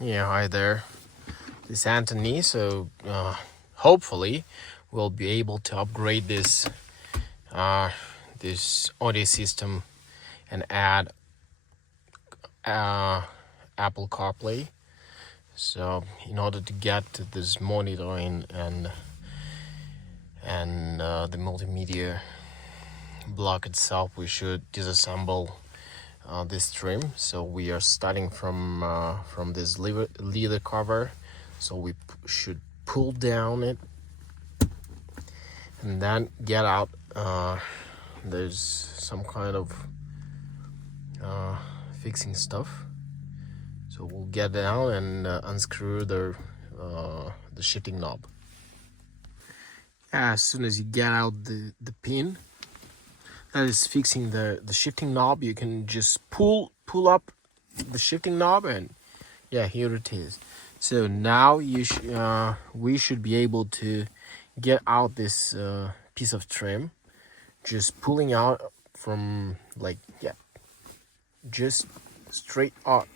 Yeah, hi there. This is Anthony. So hopefully we'll be able to upgrade uh, this audio system and add uh, Apple CarPlay. So in order to get to this monitor and the multimedia block itself, we should disassemble this trim. So we are starting from this leather cover. So we should pull down it and then get out. There's some kind of fixing stuff. So we'll get down and unscrew the shifting knob. As soon as you get out the pin that is fixing the shifting knob, you can just pull up the shifting knob, and yeah, here it is. So now we should be able to get out this piece of trim, just pulling out from just straight up.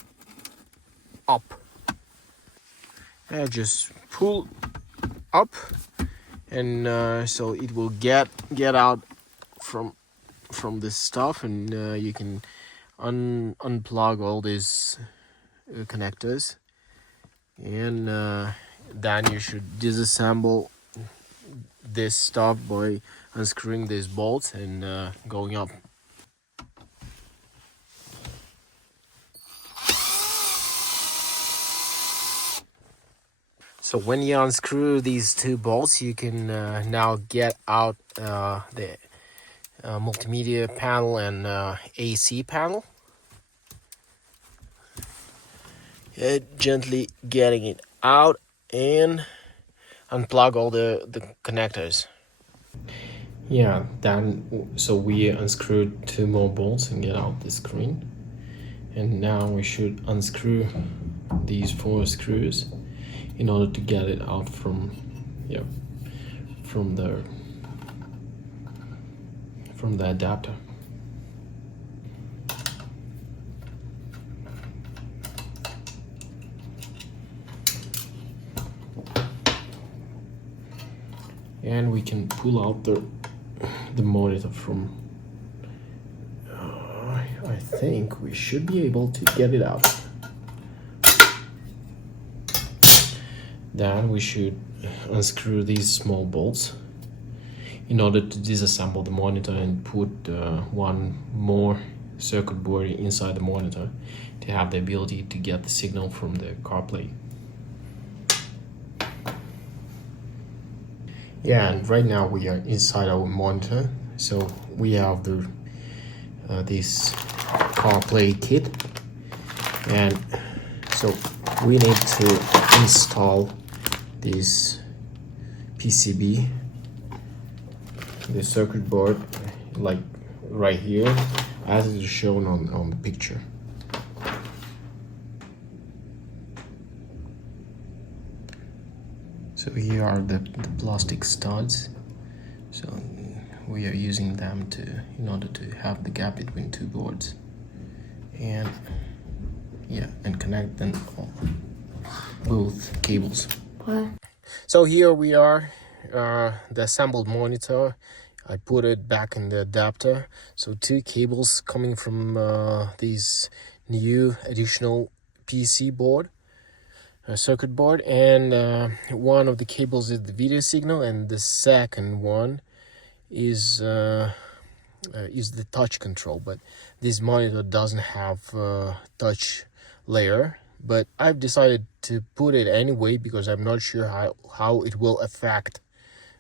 Yeah, just pull up, and so it will get out from this stuff, and you can unplug all these connectors, and then you should disassemble this stuff by unscrewing these bolts and going up. So when you unscrew these two bolts, you can now get out the multimedia panel and AC panel. Gently getting it out and unplug all the connectors. Yeah, then so we unscrewed two more bolts and get out the screen. And now we should unscrew these 4 screws in order to get it out from the adapter. And we can pull out the monitor from I think we should be able to get it out. Then we should unscrew these small bolts in order to disassemble the monitor and put one more circuit board inside the monitor to have the ability to get the signal from the CarPlay. Yeah, and right now we are inside our monitor. So we have this CarPlay kit, and so we need to install this PCB, the circuit board, like right here, as is shown on the picture. So here are the plastic studs. So we are using them in order to have the gap between two boards, and connect them all, both cables. What? So here we are, the assembled monitor. I put it back in the adapter. So 2 cables coming from this new additional PC board, circuit board, and one of the cables is the video signal, and the second one is the touch control. But this monitor doesn't have touch layer, but I've decided to put it anyway because I'm not sure how it will affect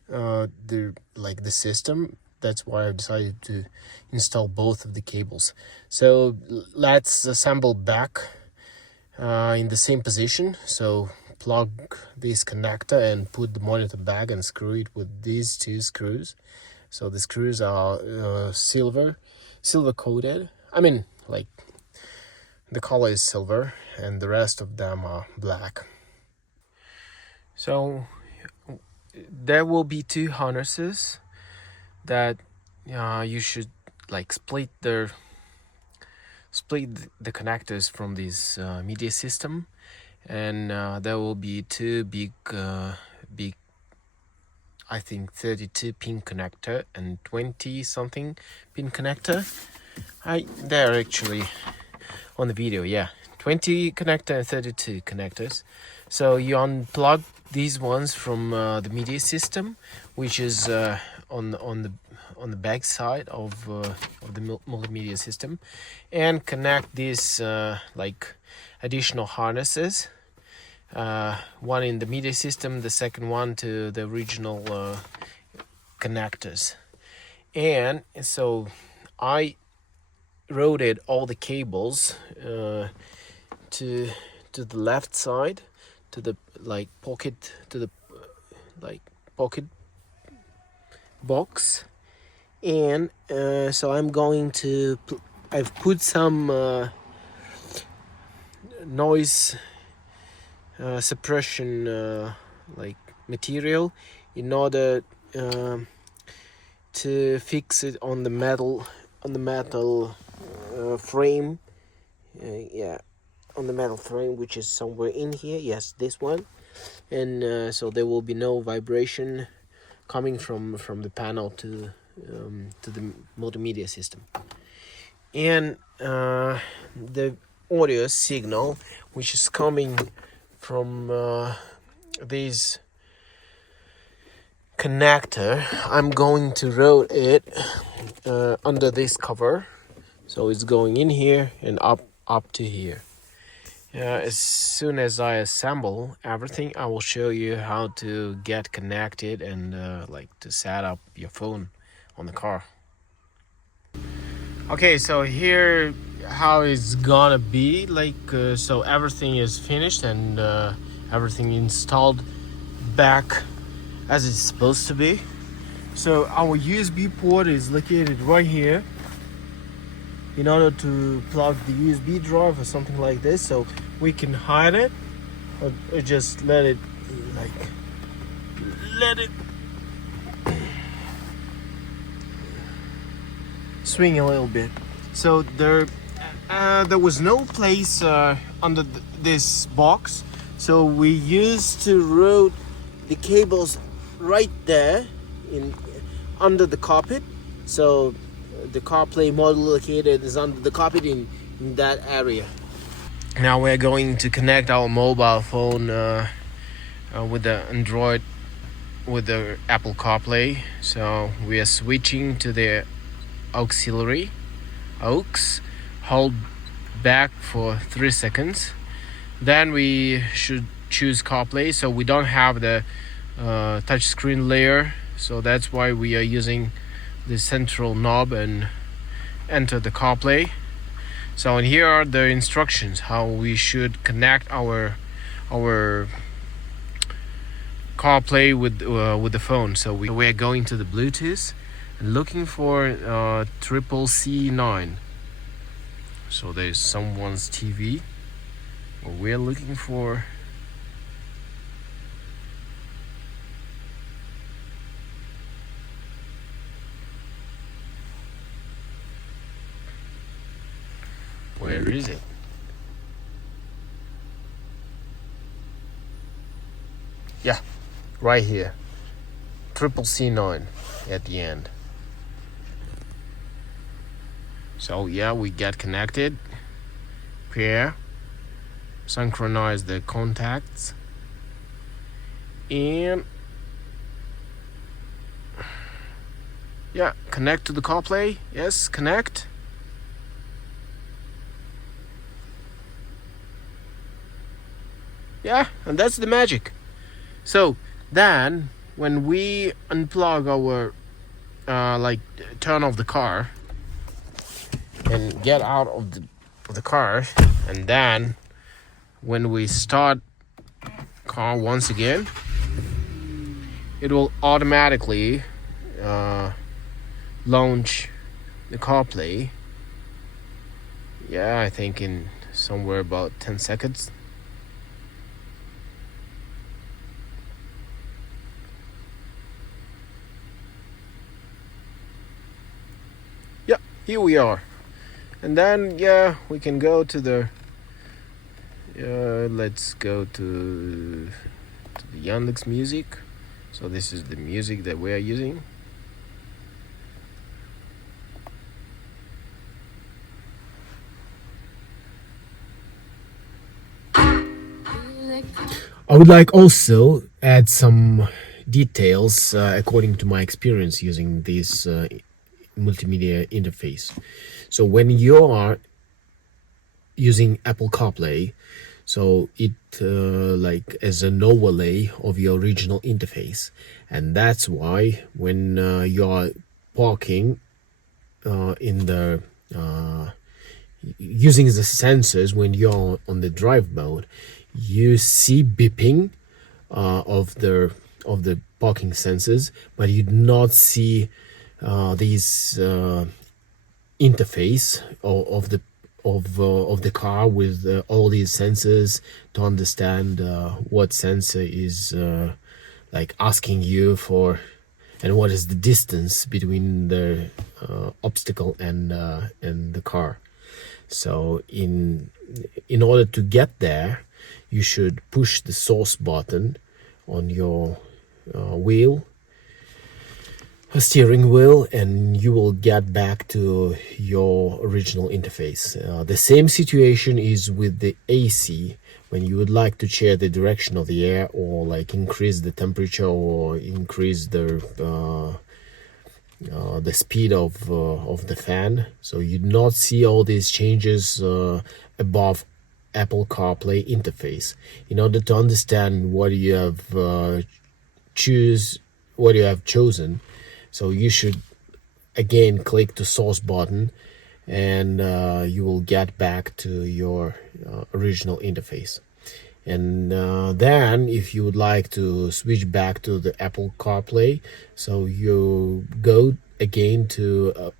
the system. That's why I've decided to install both of the cables. So let's assemble back in the same position. So plug this connector and put the monitor back and screw it with these 2 screws. So the screws are silver coated. I mean, like, the color is silver and the rest of them are black. So there will be 2 harnesses that you should split the connectors from this media system, and there will be two big I think 32 pin connector and 20 something pin connector. They're actually on the video, yeah. 20 connector and 32 connectors. So you unplug these ones from the media system, which is on the back side of the multimedia system, and connect these like additional harnesses. One in the media system, the second one to the original connectors. And so I routed all the cables to the left side, to the pocket, to the pocket box. And so I'm going to I've put some noise suppression material in order to fix it on the metal frame. Yeah, on the metal frame, which is somewhere in here. Yes, this one. And so there will be no vibration coming from the panel to the multimedia system. And the audio signal, which is coming from this connector, I'm going to route it under this cover, so it's going in here and up to here. As soon as I assemble everything, I will show you how to get connected and to set up your phone on the car. Okay, so here how it's gonna be so everything is finished and everything installed back as it's supposed to be. So our USB port is located right here in order to plug the USB drive or something like this, so we can hide it or just let it swing a little bit. So there was no place under this box, so we used to route the cables right there under the carpet. So the CarPlay module located is under the carpet in that area. Now we're going to connect our mobile phone with the Android, with the Apple CarPlay. So we are switching to the auxiliary aux. Hold back for 3 seconds. Then we should choose CarPlay, so we don't have the touchscreen layer, so that's why we are using the central knob and enter the CarPlay. So and here are the instructions how we should connect our CarPlay with the phone. So we're going to the Bluetooth and looking for triple C9. So there's someone's TV. What we're looking for where is it? Yeah, right here. Triple C9 at the end. So yeah, we get connected. Pair. Synchronize the contacts. And yeah, connect to the CarPlay. Yes, connect. Yeah, and that's the magic. So then when we unplug our turn off the car and get out of the car, and then when we start car once again, it will automatically launch the CarPlay. Yeah, I think in somewhere about 10 seconds. Here we are. And then yeah, we can go to the Let's go to the Yandex Music. So this is the music that we are using. I would like also add some details according to my experience using this multimedia interface. So when you are using Apple CarPlay, so it like as an overlay of your original interface, and that's why when you're parking in the using the sensors when you're on the drive mode, you see beeping of the parking sensors, but you do not see these interface of the car with all these sensors to understand what sensor is like asking you for, and what is the distance between the obstacle and the car. So in order to get there, you should push the source button on your steering wheel, and you will get back to your original interface. The same situation is with the AC. When you would like to change the direction of the air, or like increase the temperature, or increase the speed of the fan, so you do not see all these changes above Apple CarPlay interface. In order to understand what you have chosen, so you should again click the source button, and you will get back to your original interface. And then if you would like to switch back to the Apple CarPlay, so you go again to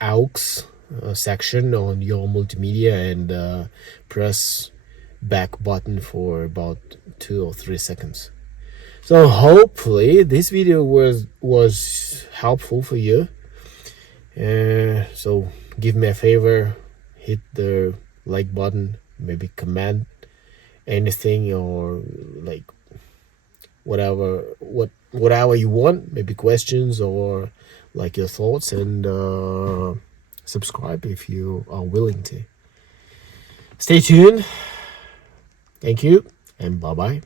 aux section on your multimedia, and press back button for about 2 or 3 seconds. So hopefully this video was helpful for you. So give me a favor, hit the like button, maybe comment anything, or like whatever you want, maybe questions or like your thoughts, and subscribe if you are willing to. Stay tuned. Thank you, and bye bye.